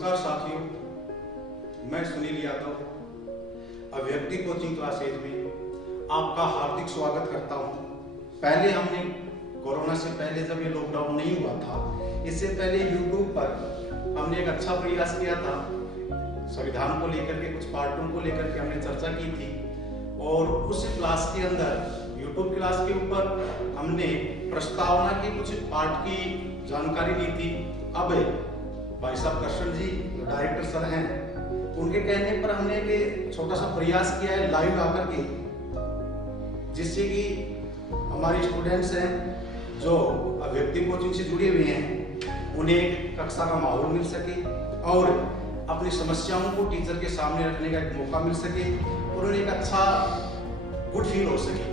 नमस्कार साथियों, मैं सुनील यादव अभिव्यक्ति कोचिंग क्लासेज में आपका हार्दिक स्वागत करता हूं। पहले हमने कोरोना से पहले जब ये लॉकडाउन नहीं हुआ था, इससे पहले यूट्यूब पर हमने एक अच्छा प्रयास किया था। संविधान को लेकर के कुछ पार्टों को लेकर के हमने चर्चा की थी और उस क्लास के अंदर यूट्यूब क्लास के ऊपर हमने प्रस्तावना के कुछ पार्ट की जानकारी ली थी। अब भाई साहब कृष्ण जी जो डायरेक्टर सर हैं, उनके कहने पर हमने एक छोटा सा प्रयास किया है लाइव आकर के, जिससे कि हमारे स्टूडेंट्स हैं जो अभिव्यक्ति कोचिंग से जुड़े हुए हैं, उन्हें कक्षा का माहौल मिल सके और अपनी समस्याओं को टीचर के सामने रखने का एक मौका मिल सके और उन्हें एक अच्छा गुड फील हो सके।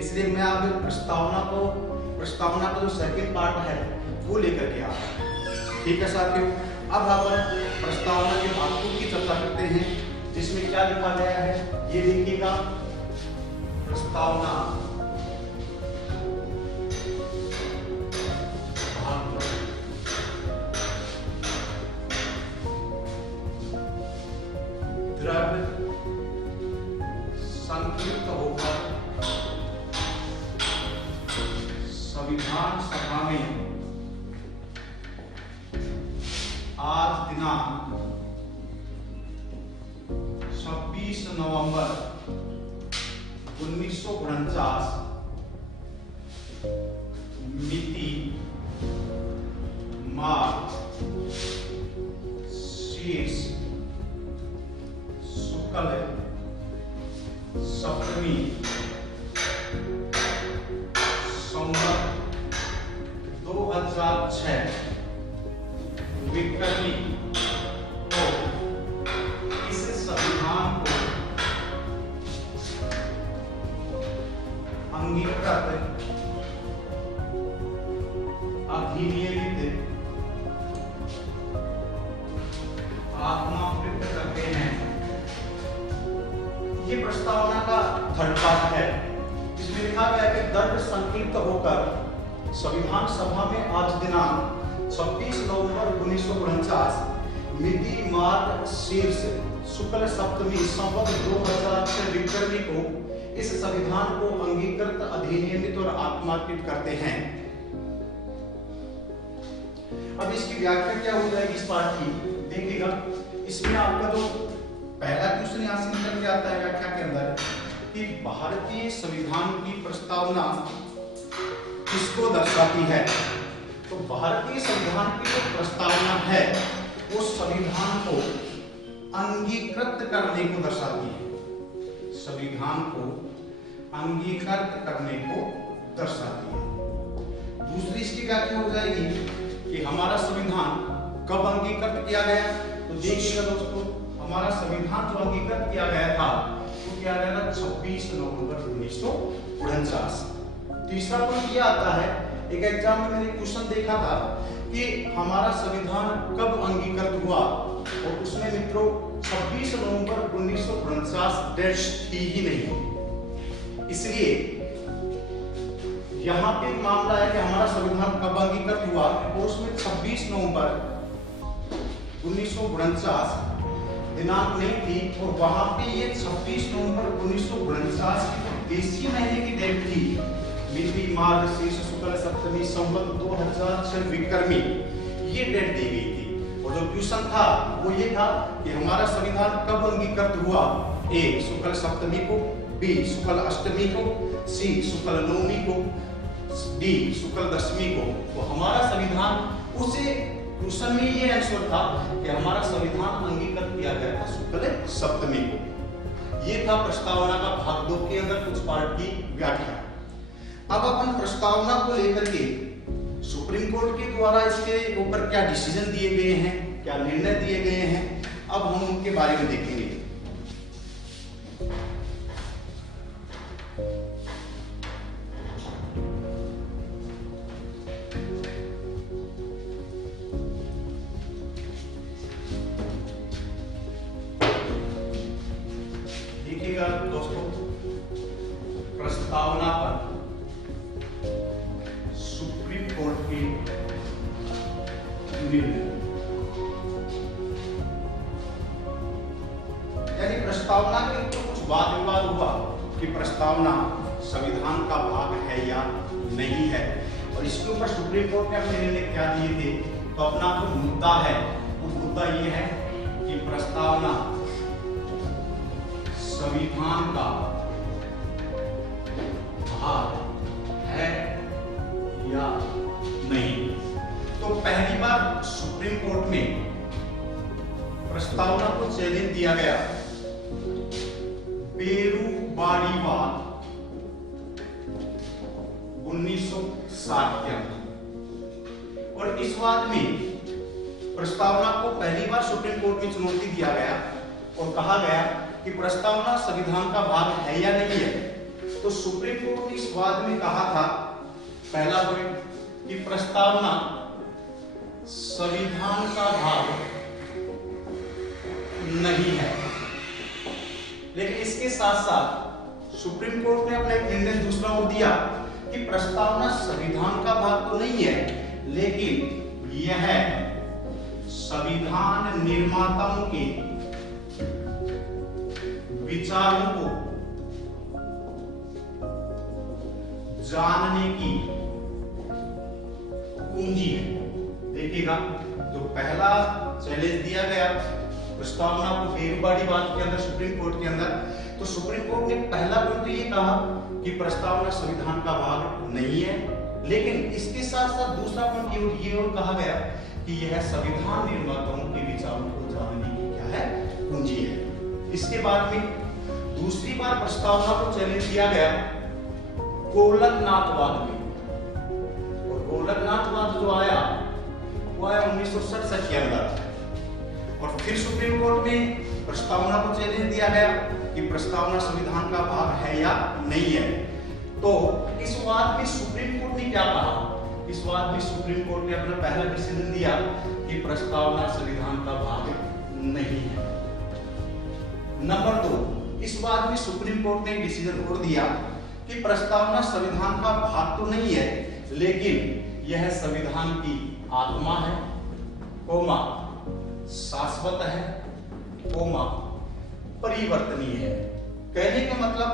इसलिए मैं अब प्रस्तावना का जो सेकंड पार्ट है वो लेकर के आया। ठीक है साथियों, अब हम प्रस्तावना के भाग 2 की चर्चा करते हैं, जिसमें क्या लिखा गया है ये देखिएगा। प्रस्तावना भाग 2। द्रव्य संतुलित होकर संविधान सभा में आज दिनांक 26 नवंबर 1949 मिति मार्च शीर्ष शुक्ल सप्तमी संवत 2006 विक्रमी को इस संविधान को अंगीकृत अधिनियमित आत्मावृत करते हैं। ये प्रस्तावना का थर्ड पार्ट है। इसमें लिखा गया है कि द्रव्य संकलित होकर संविधान सभा में आज दिनांक 26 नवंबर 1949 मिति मार्च शीर्ष शुक्ल सप्तमी संवत 2006 विक्रमी को इस संविधान को अंगीकृत अधिनियमित और आत्माकृत करते हैं। अब इसकी व्याख्या क्या हो जाएगी इस पाठ की, देखिएगा। इसमें आपका जो पहला क्वेश्चन यहाँ से निकल के आता है व्याख्या के अंदर कि भारतीय संविधान की प्रस्तावना किसको दर्शाती है। तो भारतीय संविधान की जो प्रस्तावना है वो संविधान को अंगीकृत करने को दर्शाती है। संविधान को अंगीकृत करने को दर्शाती है। दूसरी इसकी व्याख्या हो जाएगी कि हमारा संविधान कब अंगीकृत किया गया। तो देखिएगा दोस्तों, हमारा संविधान जो अंगीकृत किया गया था वो किया गया था 26 नवंबर 1949। तीसरा पॉइंट ये आता है, एक एग्जाम में मैंने क्वेश्चन देखा था कि हमारा संविधान कब अंगीकृत हुआ, और उसमें मित्रों 26 नवंबर 1949 डेट थी ही नहीं। इसलिए यहाँ पे मामला है कि हमारा संविधान कब अंगीकृत हुआ, और उसमें 26 नवंबर 1949 दिनांक नहीं थी, और वहां पे ये 26 नवंबर 1949 की देसी महीने की डेट थी, मिति मार्च शीर्ष शुक्ल सप्तमी संवत 2006 विक्रमी, ये डेट दी गई थी। और जो क्वेश्चन था वो ये था कि हमारा संविधान कब अंगीकृत हुआ, ए शुक्ल सप्तमी को, बी शुक्ल अष्टमी को, सी शुक्ल नवमी को, डी शुक्ल दशमी को। तो हमारा संविधान उसे क्वेश्चन में ये आंसर था कि हमारा संविधान अंगीकृत किया गया था शुक्ल सप्तमी को। ये था प्रस्तावना का भाग 2 के अंदर कुछ पार्ट की व्याख्या। अब अपन प्रस्तावना को लेकर के सुप्रीम कोर्ट के द्वारा इसके ऊपर क्या डिसीजन दिए गए हैं, क्या निर्णय दिए गए हैं, अब हम उनके बारे में देखेंगे। देखिएगा दोस्तों, प्रस्तावना पर सुप्रीम कोर्ट के निर्णय प्रस्तावना संविधान का भाग है या नहीं है। और इसके ऊपर सुप्रीम कोर्ट ने अपने निर्णय क्या दिए थे, तो अपना जो मुद्दा है वो मुद्दा ये है कि प्रस्तावना संविधान का भाग है या नहीं। तो पहली बार सुप्रीम कोर्ट में प्रस्तावना को चैलेंज दिया गया बेरुबारीवाद 1960 के अंदर। और इस वाद में प्रस्तावना को पहली बार सुप्रीम कोर्ट में चुनौती दिया गया और कहा गया कि प्रस्तावना संविधान का भाग है या नहीं है। तो सुप्रीम कोर्ट ने इस वाद में कहा था, पहला पॉइंट, कि प्रस्तावना संविधान का भाग नहीं है। लेकिन इसके साथ साथ सुप्रीम कोर्ट ने अपना एक निर्णय दूसरा और दिया कि प्रस्तावना संविधान का भाग तो नहीं है, लेकिन यह संविधान निर्माताओं के विचारों को जानने की कुंजी है। देखिएगा, जो पहला चैलेंज दिया गया प्रस्तावना को बेरुबारीवाद के अंदर सुप्रीम कोर्ट के अंदर, तो सुप्रीम कोर्ट ने पहला पॉइंट ये कहा कि प्रस्तावना संविधान का भाग नहीं है, लेकिन इसके साथ साथ दूसरा पॉइंट ये और कहा गया कि यह संविधान निर्माताओं के विचारों को जानने की क्या है, कुंजी है। इसके बाद में दूसरी बार प्रस्तावना को चैलेंज किया गया गोलकनाथवाद में। और गोलकनाथवाद जो आया वो आया 1967 के अंदर। और फिर सुप्रीम कोर्ट में प्रस्तावना को चैलेंज दिया गया कि प्रस्तावना संविधान का भाग है या नहीं है। तो इस वाद में सुप्रीम कोर्ट ने क्या कहा, इस वाद में सुप्रीम कोर्ट ने अपना पहला डिसीजन दिया कि प्रस्तावना संविधान का भाग नहीं है। नंबर 2, इस वाद में सुप्रीम कोर्ट ने डिसीजन और दिया कि प्रस्तावना संविधान का भाग तो नहीं है, लेकिन यह संविधान की आत्मा है, कोमा शाश्वत है, कोमा परिवर्तनीय है। कहने का मतलब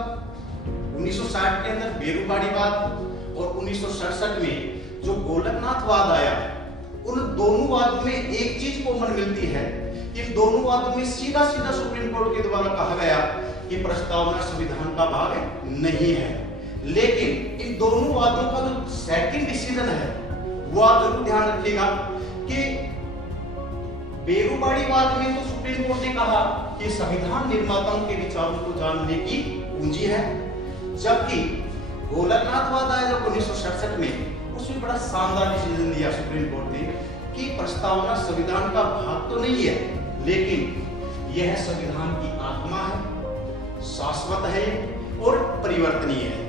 1960 के अंदर बेरुबारीवाद और 1967 में जो गोलकनाथवाद आया, उन दोनों वादों में एक चीज कॉमन मिलती है। इन दोनों वादों में सीधा सीधा सुप्रीम कोर्ट के द्वारा कहा गया कि प्रस्तावना संविधान का भाग नहीं है। लेकिन इन दोनों वादों का जो सेकंड डिसीजन है वो आप जरूर ध्यान रखिएगा कि बेरुबारीवाद में तो सुप्रीम कोर्ट ने कहा कि संविधान निर्माताओं के विचारों को जानने की कुंजी है, जबकि गोलकनाथवाद आया जब 1967 में, उसमें बड़ा शानदार डिसीजन दिया सुप्रीम कोर्ट ने कि प्रस्तावना संविधान का भाग तो नहीं है, लेकिन यह संविधान की आत्मा है, शाश्वत है और परिवर्तनीय है।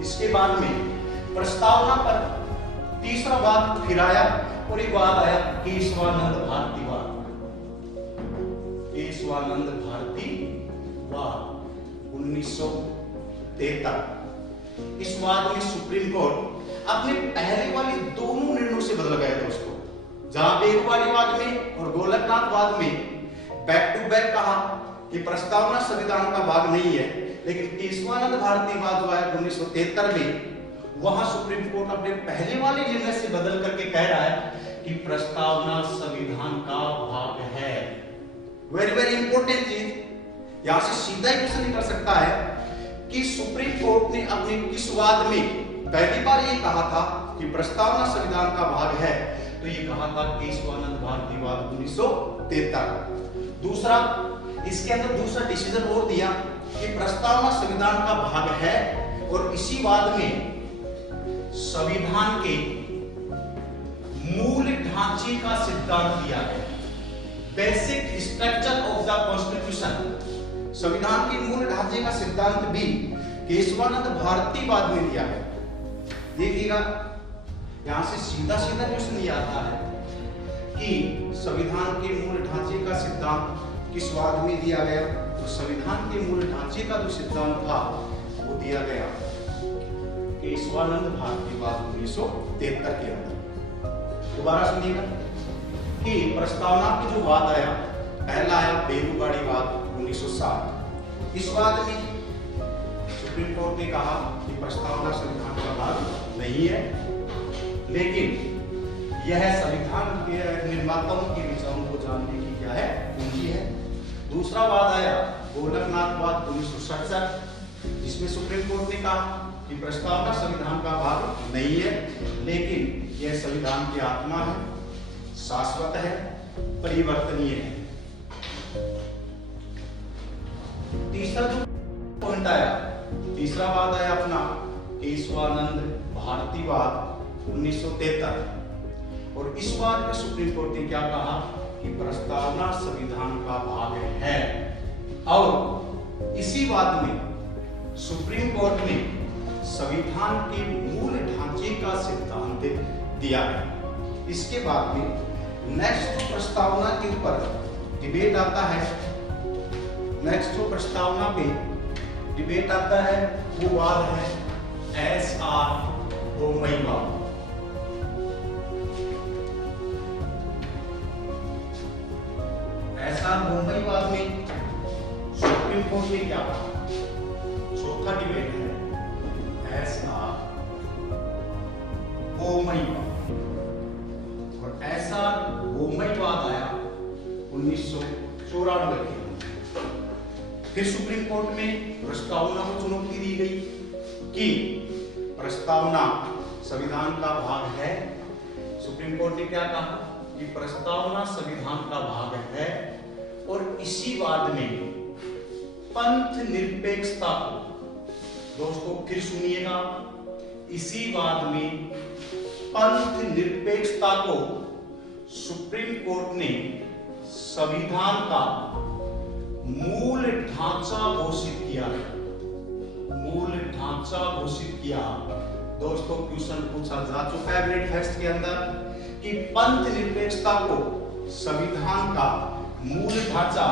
इसके बाद में प्रस्तावना पर तीसरा वाद फिर आया और एक वाद आया केशवानंद भारतीवाद। केशवानंद भारतीवाद 1973। इस वाद में सुप्रीम कोर्ट अपने पहले वाले दोनों निर्णयों से बदल गया दोस्तों। जहां बेरुबारीवाद में और गोलकनाथवाद में बैक टू बैक कहा कि प्रस्तावना संविधान का भाग नहीं है, लेकिन केशवानंद भारतीवाद जो आया 1973 में, वहां सुप्रीम कोर्ट अपने पहले वाले निर्णय से बदल करके कह रहा है कि प्रस्तावना संविधान का भाग है। वेरी वेरी इंपॉर्टेंट चीज, यहां से सीधा ही क्वेश्चन निकल सकता है कि सुप्रीम कोर्ट ने अपने किस वाद में पहली बार ये कहा था कि प्रस्तावना संविधान का भाग है, तो ये कहा था केशवानंद भारतीवाद 1973। दूसरा, इसके अंदर दूसरा डिसीजन और दिया कि प्रस्तावना संविधान का भाग है, और इसी वाद में संविधान के मूल ढांचे का सिद्धांत दिया गया, basic structure of the constitution. संविधान के मूल ढांचे का सिद्धांत भी केशवानंद भारतीवाद में दिया गया। देखिएगा, यहां से सीधा सीधा क्वेश्चन ये आता है कि संविधान के मूल ढांचे का सिद्धांत किस वाद में दिया गया, तो संविधान के मूल ढांचे का जो सिद्धांत था वो दिया गया केशवानंद भारतीवाद 1973 के अंदर। दोबारा सुनिएगा कि प्रस्तावना के जो वाद आया, पहला आया बेरुबारीवाद 1960। इस वाद में सुप्रीम कोर्ट ने कहा कि प्रस्तावना संविधान का भाग नहीं है, लेकिन यह संविधान के निर्माताओं के विचारों को जानने की क्या है, कुंजी है। दूसरा वाद आया गोलकनाथ वाद 1967, जिसमें सुप्रीम कोर्ट ने कहा कि प्रस्तावना संविधान का भाग नहीं है, लेकिन यह संविधान की आत्मा है, शाश्वत है, परिवर्तनीय है। तीसरा जो पॉइंट आया, तीसरा वाद आया अपना केशवानंद भारतीवाद 1973, और इस वाद में सुप्रीम कोर्ट ने क्या कहा कि प्रस्तावना संविधान का भाग है, और इसी वाद में सुप्रीम कोर्ट ने संविधान के मूल ढांचे का सिद्धांत दिया है। इसके बाद में नेक्स्ट प्रस्तावना के ऊपर डिबेट आता है, नेक्स्ट जो प्रस्तावना पे डिबेट आता है वो वाद है SR बोम्मई वाद। SR बोम्मई वाद में सुप्रीम कोर्ट ने क्या कहा, चौथा डिबेट है SR बोम्मई वाद, और SR बोम्मई वाद आया 1994 के। फिर सुप्रीम कोर्ट में प्रस्तावना को चुनौती दी गई कि प्रस्तावना संविधान का भाग है। सुप्रीम कोर्ट ने क्या कहा कि प्रस्तावना संविधान का भाग है, और इसी वाद में पंथ निरपेक्षता को, दोस्तों फिर सुनिएगा, इसी वाद में पंथ निरपेक्षता को सुप्रीम कोर्ट ने संविधान का मूल ढांचा घोषित किया है। मूल ढांचा घोषित किया। दोस्तों क्वेश्चन पूछा जा चुका है ग्रेड फर्स्ट के अंदर कि पंथ निरपेक्षता को संविधान का मूल ढांचा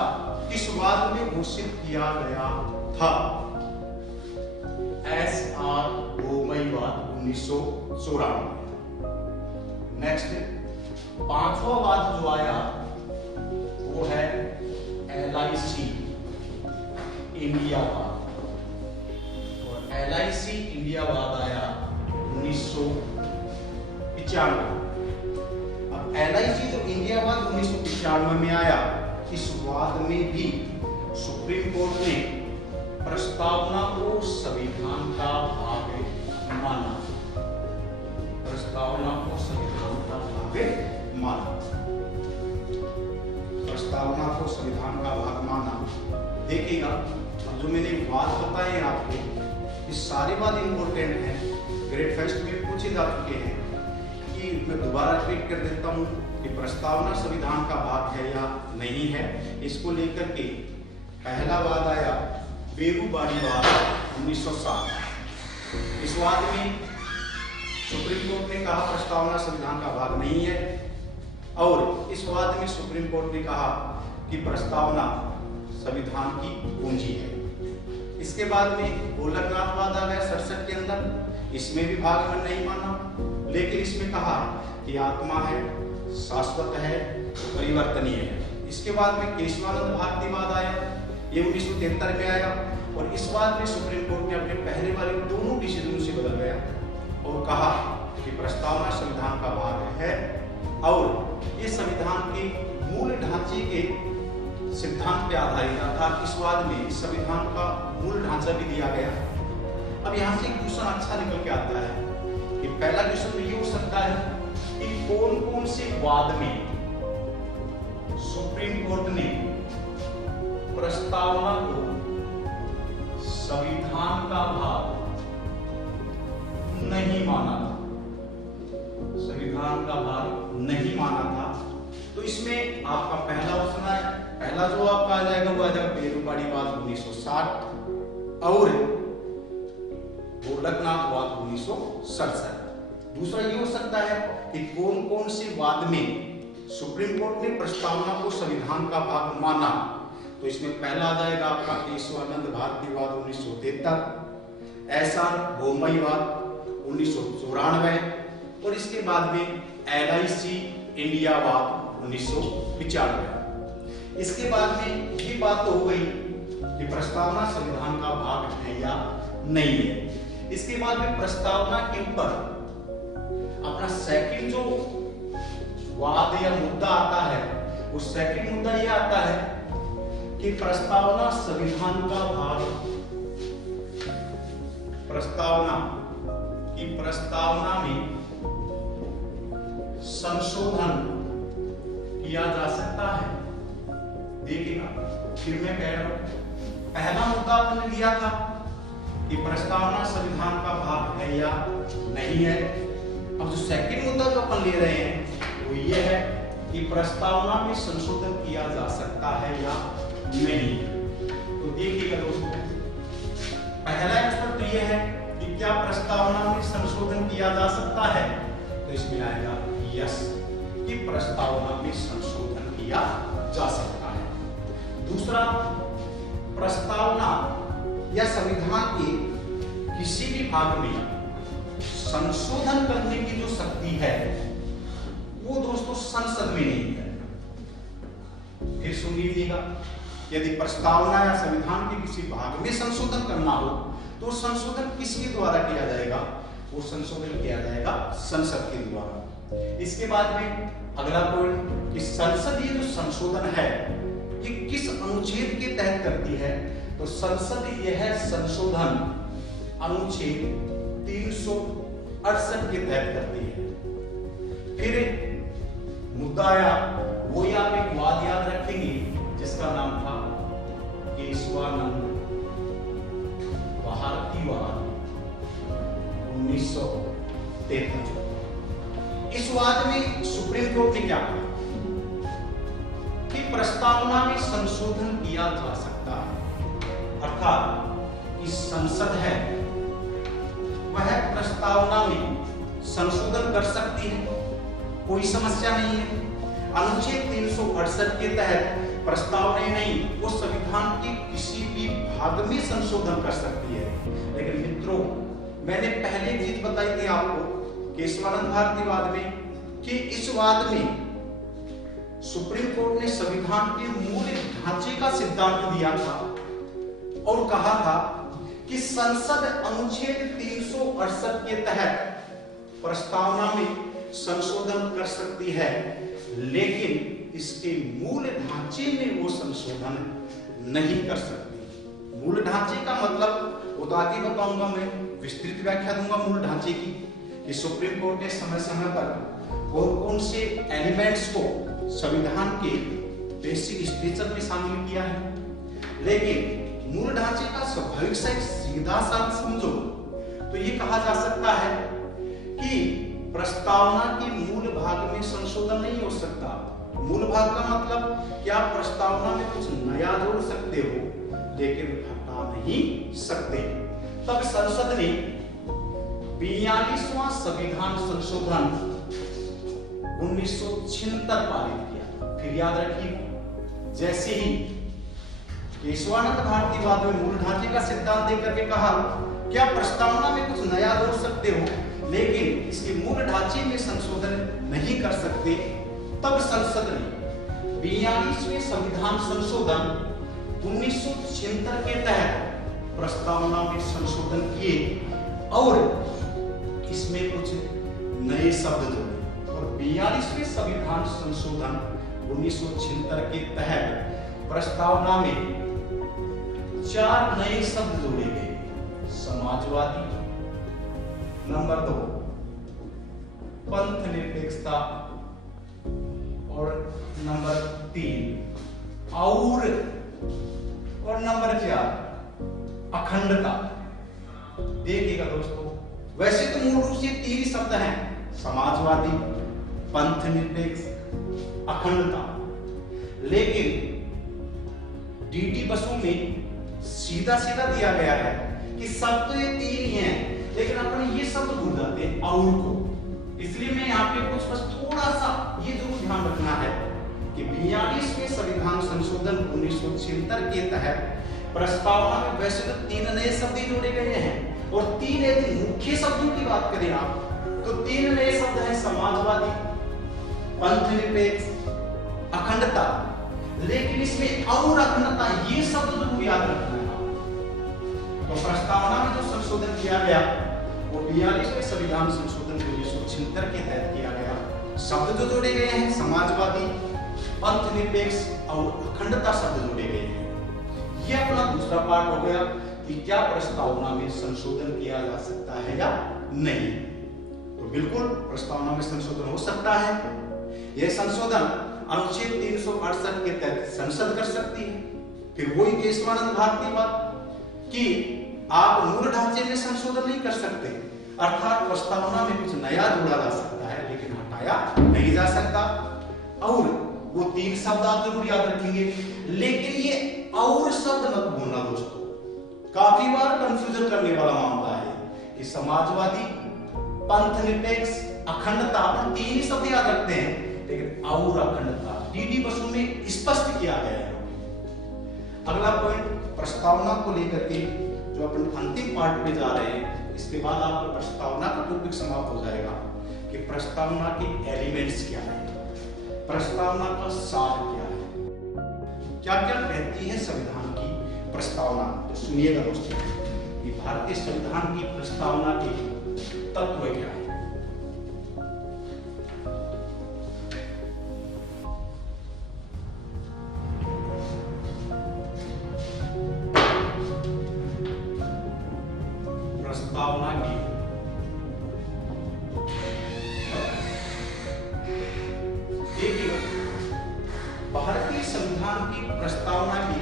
किस वाद में घोषित किया गया था? SR बोम्मई वाद 1994। नेक्स्ट पांचवा वाद जो आया वो है LIC इंडिया वाद, और LIC इंडिया वाद आया 1995। अब LIC जो इंडिया वाद 1995 में आया, इस वाद में भी सुप्रीम कोर्ट ने प्रस्तावना को संविधान का भाग माना। प्रस्तावना को संविधान का भाग माना। प्रस्तावना को संविधान का भाग माना। देखिएगा, अब जो मैंने वाद बताए हैं आपको, ये सारे वाद इंपॉर्टेंट हैं, ग्रेड फर्स्ट में पूछे जा चुके हैं, कि मैं दोबारा रिपीट कर देता हूँ कि प्रस्तावना संविधान का भाग है या नहीं है। इसको लेकर के पहला वाद आया बेरूबाड़ी वाद 1907। इस वाद में सुप्रीम कोर्ट ने कहा प्रस्तावना संविधान का भाग नहीं है, और इस वाद में सुप्रीम कोर्ट ने कहा कि प्रस्तावना संविधान की कुंजी है। इसके बाद में गोलकनाथ वाद आ गया 67 के अंदर। इसमें भी भाग में नहीं माना, लेकिन इसमें कहा कि आत्मा है, शाश्वत है, परिवर्तनीय है। इसके बाद में केशवानंद भारतीवाद आया, ये 1973 में आया, और इस वाद में सुप्रीम कोर्ट ने अपने पहले वाले दोनों डिसीजन से बदल गया और कहा कि प्रस्तावना संविधान का भाग है, और ये संविधान के मूल ढांचे के सिद्धांत पे आधारित था। इस वाद में संविधान का मूल ढांचा भी दिया गया। अब यहाँ से क्वेश्चन अच्छा निकल के आता है कि पहला क्वेश्चन ये हो सकता है कि कौन कौन से वाद में सुप्रीम कोर्ट ने प्रस्तावना को संविधान का भाग नहीं माना था, संविधान का भाग नहीं माना था। तो इसमें आपका पहला ऑप्शन है, पहला जो आपका आ जाएगा वो आ जाएगा बेरूबाड़ी वाद 1960 और गोलकनाथ वाद 1967। दूसरा ये हो सकता है कि कौन कौन से वाद में सुप्रीम कोर्ट ने प्रस्तावना को संविधान का भाग माना। तो इसमें पहला आ जाएगा आपका केशवानंद भारतीवाद 1973, SR बोम्मई वाद 1994, और इसके बाद में LIC इंडिया वाद 1995। इसके बाद में ये बात तो हो गई कि प्रस्तावना संविधान का भाग है या नहीं है। इसके बाद में प्रस्तावना के ऊपर अपना सेकंड जो वाद या मुद्दा आता है, वो सेकंड मुद्दा यह आता है कि प्रस्तावना संविधान का भाग, प्रस्तावना में संशोधन किया जा सकता है। देखिएगा, फिर मैं कह रहा हूं, पहला मुद्दा आपने लिया था कि प्रस्तावना संविधान का भाग है या नहीं है। अब जो सेकंड मुद्दा जो अपन ले रहे हैं वो ये है कि प्रस्तावना में संशोधन किया जा सकता है या नहीं। तो देखिएगा दोस्तों, पहला उत्तर तो ये है कि क्या प्रस्तावना में संशोधन किया जा सकता है, तो इसमें आएगा यस, कि प्रस्तावना में संशोधन किया जा सकता है। दूसरा, प्रस्तावना या संविधान के किसी भी भाग में संशोधन करने की जो शक्ति है वो दोस्तों संसद में नहीं है। फिर सुन लीजिएगा, यदि प्रस्तावना या संविधान के किसी भाग में संशोधन करना हो तो संशोधन किसके द्वारा किया जाएगा, वो संशोधन किया जाएगा संसद के द्वारा। इसके बाद में अगला पॉइंट कि संसदीय जो संशोधन है ये किस अनुच्छेद के तहत करती है, तो संसद यह संशोधन अनुच्छेद 368 के तहत करती है। फिर मुद्दा आया, वो आप एक वाद याद रखेंगे जिसका नाम था केशवानंद भारती वाद 1963। इस वाद में सुप्रीम कोर्ट ने क्या कहा कि प्रस्तावना में संशोधन किया जा सकता है, अर्थात इस संसद है वह प्रस्तावना में संशोधन कर सकती है, कोई समस्या नहीं है। अनुच्छेद 368 के तहत प्रस्तावना नहीं, वो संविधान के किसी भी भाग में संशोधन कर सकती है। लेकिन मित्रों, मैंने पहले एक चीज बताई थी आपको केशवानंद भारती वाद में कि इस वाद में सुप्रीम कोर्ट ने संविधान के मूल ढांचे का सिद्धांत दिया था और कहा था कि संसद अनुच्छेद 368 के तहत प्रस्तावना में संशोधन कर सकती है, लेकिन इसके मूल ढांचे में वो संशोधन नहीं कर सकती। मूल ढांचे का मतलब वो तो आगे बताऊंगा, मैं विस्तृत व्याख्या दूंगा मूल ढांचे की कि सुप्रीम कोर्ट ने समय समय पर कौन कौन से एलिमेंट्स को संविधान के बेसिक स्ट्रक्चर में शामिल किया है। लेकिन मूल ढांचे का स्वाभाविक से सीधा सा समझो तो ये कहा जा सकता है कि प्रस्तावना के मूल भाग में संशोधन नहीं हो सकता। मूल भाग का मतलब क्या, प्रस्तावना में कुछ नया जोड़ सकते हो लेकिन हटा नहीं सकते। तब संसद ने 42वां संविधान संशोधन 1976 पारित किया। फिर याद रखिए, जैसे ही केशवानंद भारती वाद में मूल ढांचे का सिद्धांत देकर के कहा क्या प्रस्तावना में कुछ नया जोड़ सकते हो लेकिन इसके मूल ढांचे में संशोधन नहीं कर सकते, तब संसद ने 42वें संविधान संशोधन 1976 के तहत प्रस्तावना में संशोधन किए और इसमें कुछ नए शब्द जोड़े और 42वें संविधान संशोधन 1976 के तहत प्रस्तावना में 4 नए शब्द जोड़े गए। समाजवादी, नंबर 2 पंथ निरपेक्षता और नंबर 3 और नंबर 4 अखंडता। देखिएगा दोस्तों, वैसे तो मूल रूप से 3 शब्द हैं, समाजवादी, पंथ निरपेक्ष, अखंडता, लेकिन डीटी बसों में सीधा सीधा दिया गया है कि शब्द तो ये 3 ही हैं, लेकिन अपने ये शब्द भूल जाते हैं और को। इसलिए मैं यहाँ पे कुछ बस थोड़ा सा ये जरूर ध्यान रखना है कि 42वें संविधान संशोधन 1976 के तहत प्रस्तावना में वैसे तो 3 नए शब्द जोड़े गए हैं और 3 यदि मुख्य शब्दों की बात करें आप तो 3 नए शब्द हैं, समाजवादी, पंथ निरपेक्ष, अखंडता। लेकिन इसमें और अखंडता ये शब्द जरूर याद रखना है। तो प्रस्तावना में जो संशोधन किया गया वो 42वें संविधान संशोधन 1976 के तहत किया गया। शब्द जो जोड़े गए हैं समाजवादी, पंथनिरपेक्ष और अखंडता शब्द जोड़े गए हैं। यह अपना दूसरा पार्ट हो गया कि क्या प्रस्तावना में संशोधन किया जा सकता है या नहीं। तो बिल्कुल प्रस्तावना में संशोधन हो सकता है। यह संशोधन अनुच्छेद 368 के तहत संसद कर सकती है। फिर वही केशवानंद भारती बात कि आप मूल ढांचे में संशोधन नहीं कर सकते, अर्थात प्रस्तावना में कुछ नया जोड़ा जा सकता है लेकिन हटाया नहीं जा सकता। और वो 3 शब्द आप जरूर याद रखेंगे, लेकिन ये और शब्द मत भूलना दोस्तों, काफी बार कंफ्यूजन करने वाला मामला है कि समाजवादी, पंथनिरपेक्ष, अखंडता, अपन 3 ही शब्द याद रखते हैं लेकिन और अखंडता डी बसु में स्पष्ट किया गया है। अगला पॉइंट प्रस्तावना को लेकर के जो अपन अंतिम पार्ट पे जा रहे हैं, इसके बाद आपका प्रस्तावना का टॉपिक समाप्त हो जाएगा कि प्रस्तावना के एलिमेंट्स क्या है, प्रस्तावना का सार क्या है, क्या क्या कहती है संविधान की प्रस्तावना। तो सुनिएगा दोस्तों कि भारतीय संविधान की प्रस्तावना के तत्व क्या है। प्रस्तावना की भारतीय संविधान की प्रस्तावना की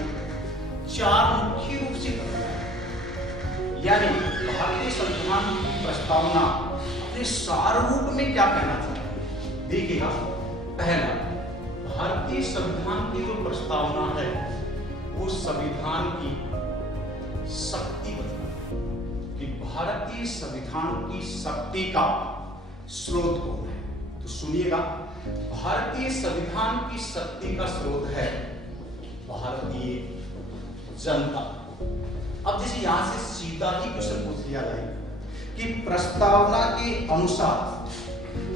4 मुख्य रूप से यानी भारतीय संविधान की प्रस्तावना अपने सार रूप में क्या कहना चाहती है। देखिएगा, पहला, भारतीय संविधान की जो प्रस्तावना है वो संविधान की शक्ति कि भारतीय संविधान की शक्ति का स्रोत कौन है। तो सुनिएगा, भारतीय संविधान की शक्ति का स्रोत है भारतीय जनता। अब जैसे यहां से सीधा ही क्वेश्चन पूछ लिया जाए कि प्रस्तावना के अनुसार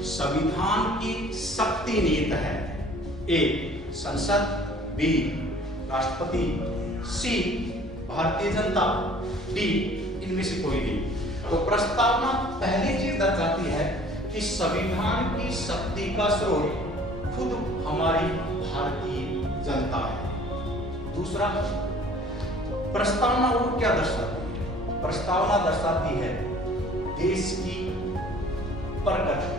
संविधान की शक्ति निहित है, ए संसद, बी राष्ट्रपति, सी भारतीय जनता, डी इनमें से कोई नहीं। तो प्रस्तावना पहली चीज दर्शाती है कि संविधान की शक्ति का स्रोत खुद हमारी भारतीय जनता है। दूसरा, प्रस्तावना और क्या दर्शाती है। प्रस्तावना दर्शाती है देश की प्रकृति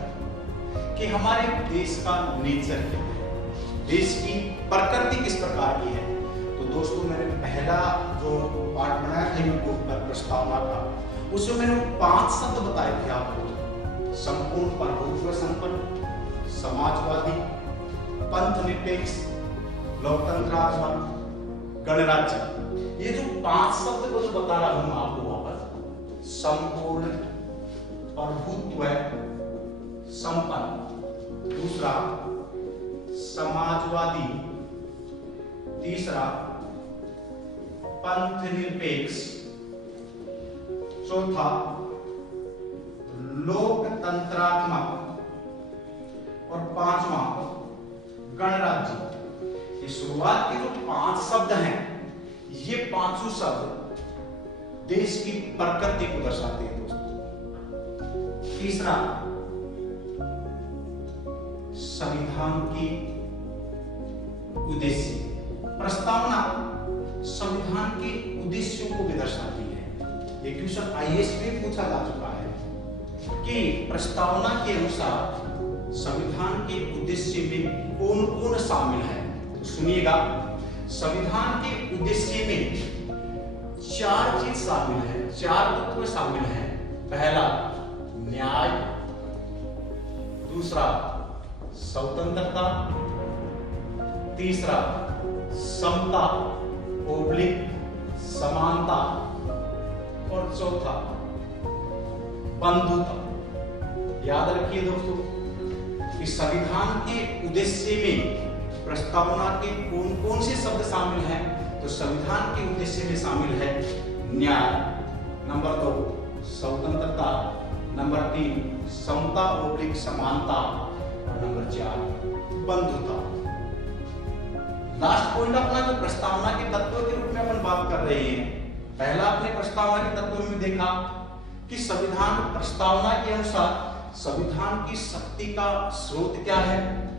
कि हमारे देश का नेचर क्या है, देश की प्रकृति किस प्रकार की है। तो दोस्तों मैंने पहला जो पार्ट बनाया था यूट्यूब पर प्रस्तावना का, उसमें मैंने 5 शब्द बताए थे आपको, संपूर्ण प्रभुत्व संपन्न, समाजवादी, पंथनिरपेक्ष, लोकतंत्रात्मक, गणराज्य। ये जो 5 शब्द को जो बता रहा हूं आपको वापस, संपूर्ण प्रभुत्व संपन्न, दूसरा समाजवादी, तीसरा पंथनिरपेक्ष, चौथा लोकतंत्रात्मक और 5वां गणराज्य। ये शुरुआत के जो 5 शब्द हैं, ये 5 शब्द देश की प्रकृति को दर्शाते हैं दोस्तों। तीसरा, संविधान की उद्देश्य, प्रस्तावना संविधान के उद्देश्यों को भी दर्शाती है। ये क्वेश्चन आईएएस में पूछा जा चुका है कि प्रस्तावना के अनुसार संविधान के उद्देश्य में कौन कौन शामिल है। तो सुनिएगा, संविधान के उद्देश्य में 4 चीज शामिल है, 4 तत्व शामिल हैं। पहला न्याय, दूसरा स्वतंत्रता, तीसरा समता ओब्लिक समानता और चौथा बंधुता। याद रखिए दोस्तों कि संविधान के उद्देश्य में प्रस्तावना के कौन कौन से शब्द शामिल हैं। तो संविधान के उद्देश्य में शामिल है न्याय, नंबर 2 स्वतंत्रता, नंबर 3 समता ओब्लिक समानता और नंबर 4 बंधुता। लास्ट पॉइंट अपना जो प्रस्तावना के तत्व के रूप में अपन बात कर रहे हैं पहला अपने प्रस्तावना के तत्वों में देखा कि संविधान प्रस्तावना के अनुसार संविधान की शक्ति का स्रोत क्या है,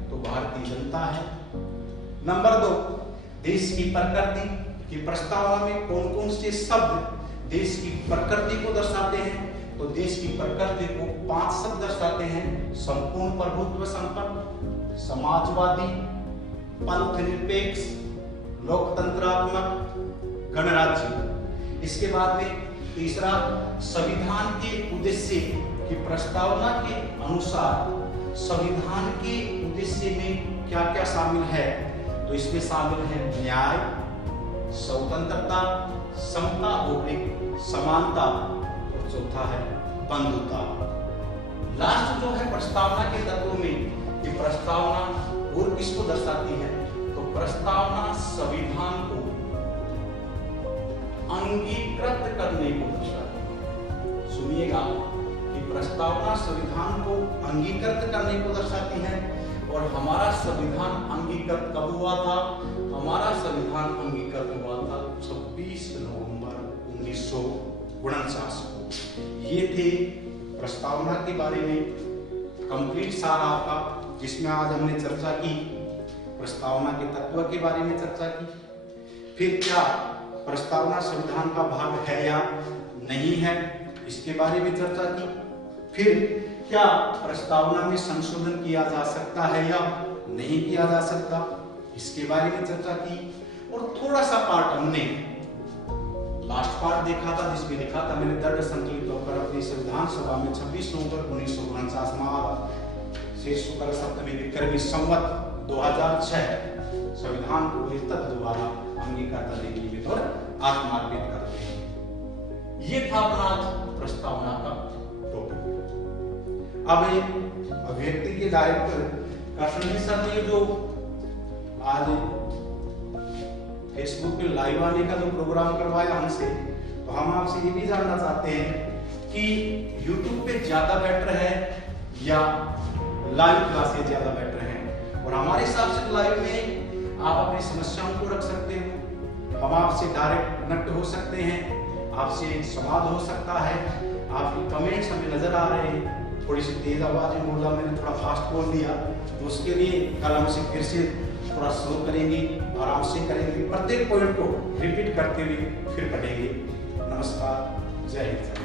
तो भारतीय जनता है। नंबर 2, देश की प्रकृति की प्रस्तावना में कौन कौन से शब्द देश की प्रकृति को दर्शाते हैं, तो देश की प्रकृति को 5 शब्द दर्शाते हैं। संपूर्ण प्रभुत्व संपन्न, समाजवादी, पंथ निरपेक्ष, लोकतंत्रात्मक, गणराज्य। इसके बाद में तीसरा, संविधान के उद्देश्य की प्रस्तावना के अनुसार संविधान के उद्देश्य में क्या क्या शामिल है, तो इसमें शामिल है न्याय, स्वतंत्रता, समता और समानता, और चौथा है बंधुता। लास्ट जो है प्रस्तावना के तत्वों में कि प्रस्तावना और किसको दर्शाती है, तो प्रस्तावना संविधान को अंगीकृत करने को दर्शाती है। सुनिएगा कि प्रस्तावना संविधान को अंगीकृत करने को दर्शाती है। और हमारा संविधान अंगीकृत कब हुआ था? हमारा संविधान अंगीकृत हुआ था 26 नवंबर 1949 को। ये थे प्रस्तावना के बारे में कंप्लीट सार आपका, जिसमें आज हमने चर्चा की, प्रस्तावना के तत्व के बारे में चर्चा की, फिर क्या प्रस्तावना संविधान का भाग है या नहीं है, इसके बारे में चर्चा की, फिर क्या प्रस्तावना में संशोधन किया जा सकता है या नहीं किया जा सकता, इसके बारे में चर्चा की, और थोड़ा सा पार्ट हमने लास्ट पार्ट देखा था, जिसमें लिखा था मैंने दृढ़ संकल्प होकर अपनी संविधान सभा में 26 नवंबर 1949 से शुक्र सप्तमी विक्रमी संवत 2006 संविधान को तद द्वारा अंगीकार करने के लिए और आत्मार्पित करते हैं। ये था अपना प्रस्तावना का टॉपिक। अब अभिव्यक्ति के डायरेक्टर कृष्ण सर ने जो आज फेसबुक पे लाइव आने का जो प्रोग्राम करवाया हमसे, तो हम आपसे ये भी जानना चाहते हैं कि YouTube पे ज्यादा बेटर है या लाइव क्लासेस ज्यादा बेटर है। और हमारे हिसाब से लाइव में आप अपनी समस्याओं को रख सकते हो, हम आपसे डायरेक्ट कनेक्ट हो सकते हैं, आपसे संवाद हो सकता है। आपके कमेंट्स हमें नजर आ रहे हैं, थोड़ी सी तेज आवाज में बोला, मैंने थोड़ा फास्ट बोल दिया, तो उसके लिए कल हमसे फिर से थोड़ा स्लो करेंगे, आराम से करेंगे, प्रत्येक पॉइंट को रिपीट करते हुए फिर पढ़ेंगे। नमस्कार, जय हिंद।